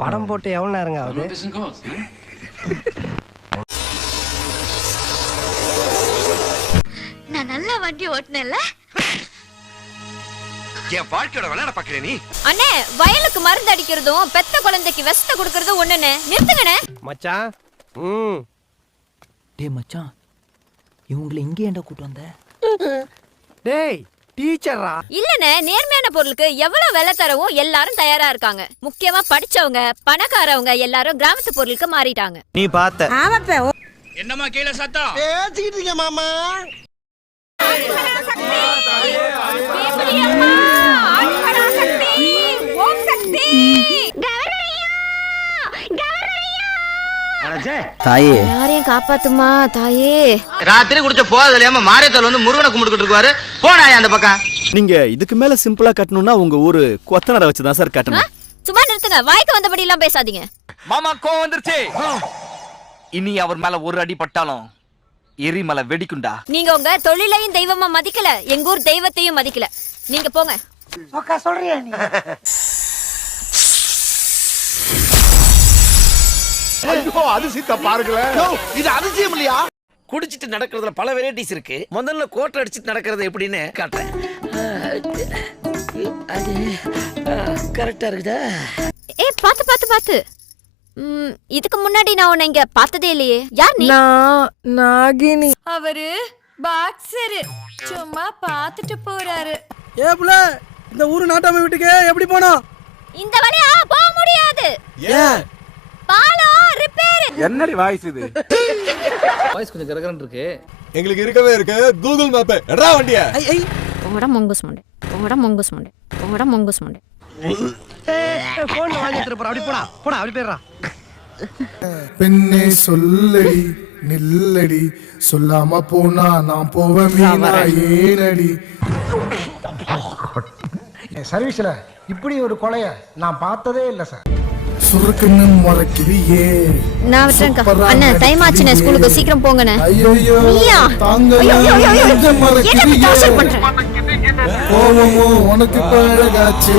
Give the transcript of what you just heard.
படம் போட்டு எவ்வளவு நேரங்க ஆகுது? நான் நல்லா வண்டி ஓட்டினேன்ல. என் வாழ்க்கையோட விளையாட நீ? அண்ணே வயலுக்கு மருந்து அடிக்கிறதும் பெத்த குழந்தைக்கு வெஸ்த கொடுக்கறதும் ஒண்ணுண்ணே. நிறுத்துங்கண்ணே. மச்சான். ம். டேய் மச்சான் இவங்களை இங்கே ஏன்டா கூட்டு வந்த? டேய் டீச்சரா? இல்லண்ணே நேர்மையான பொருளுக்கு எவ்வளவு விலை தரவும் எல்லாரும் தயாரா இருக்காங்க. முக்கியமா படிச்சவங்க பணக்காரவங்க எல்லாரும் கிராமத்து பொருளுக்கு மாறிட்டாங்க. நீ பார்த்த. என்னம்மா கீழே சத்தம்? பேசிக்கிட்டு இருக்கேன் மாமா. தாயே. யாரையும் காப்பாத்துமா தாயே? ராத்திரி குடிச்ச போறது இல்லையாம மாரியத்தல் வந்து முருகனை கும்பிட்டுக்கிட்டு இருக்குவாரு போனாயா அந்த பக்கம். நீங்க இதுக்கு மேல சிம்பிளா கட்டணும்னா உங்க ஊரு கொத்தனரை வச்சு தான் சார்? கட்டணும் சும்மா நிறுத்துங்க. வாய்க்கு வந்தபடி எல்லாம் பேசாதீங்க. மாமா கோவம் வந்துருச்சு. இனி அவர் மேல ஒரு அடி பட்டாலும் எரிமலை வெடிக்குண்டா நீங்க உங்க தொழிலையும் தெய்வமா மதிக்கல. எங்க ஊர் தெய்வத்தையும் மதிக்கல. நீங்க போங்க. இது அதிசயம் இல்லையா? குடிச்சிட்டு நடக்கிறதுல பல வெரைட்டிஸ் இருக்கு. முதல்ல கோட்டை அடிச்சிட்டு நடக்கிறது எப்படின்னு காட்டுறேன். அது கரெக்டா இருக்குதா? ஏ பாத்து பாத்து பாத்து இதுக்கு முன்னாடி நான் உன்னை இங்க பார்த்ததே இல்லையே. யார் நீ? நான் நாகினி. அவரு பாக்ஸரு சும்மா பார்த்துட்டு போறாரு. ஏ புள்ள இந்த ஊரு நாட்டாம வீட்டுக்கு எப்படி போனோம் இந்த வழியா போக முடியாது. பாலம் ரிப்பேர் என்னடி வாய்ஸ் இது? எங்களுக்கு இருக்கவே இருக்கு. கூகுள் மேப் எடா வண்டிய. உங்களோட மொங்கஸ் மண்டே. உங்களோட மொங்கஸ் மண்டே. உங்களோட மொங்கஸ் மண்டே. போன் வாங்கி எடுத்துட்டு போறா அப்படி போடா. போடா அப்படி போயிடுறா. பெண்ணே சொல்லடி. நில்லடி. சொல்லாம போனா நான் போவேன் ஏனடி. சர்வீஸ்ல இப்படி ஒரு கொலைய நான் பார்த்ததே இல்ல சார் சுருக்குன்னு முறைக்கிறியே. நான் விட்டுறேன்க்கா. அண்ணன் டைம் ஆச்சுண்ணே ஸ்கூலுக்கு சீக்கிரம் போங்கண்ணே. ஐயோ நீயா? என்ன டார்ச்சர் பண்ற? உனக்கு பழகாச்சு